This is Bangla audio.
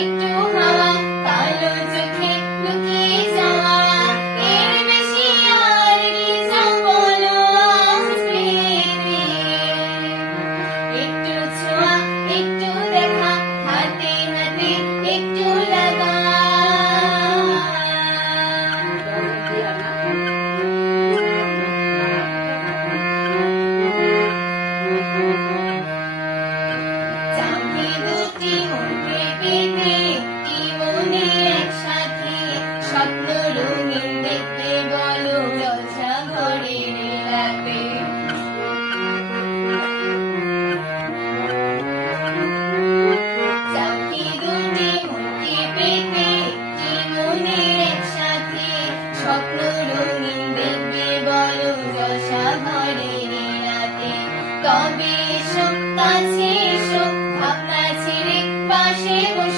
Thank you. একটি মনে পেতে একটি মনে একসাথে স্বপ্ন রঙিন দেখতে বলো জলসা ঘরের রাতে স্বপ্ন রঙিন দেখবে বলো জলসা ঘরের রাতে তবে সব কাছে সব She was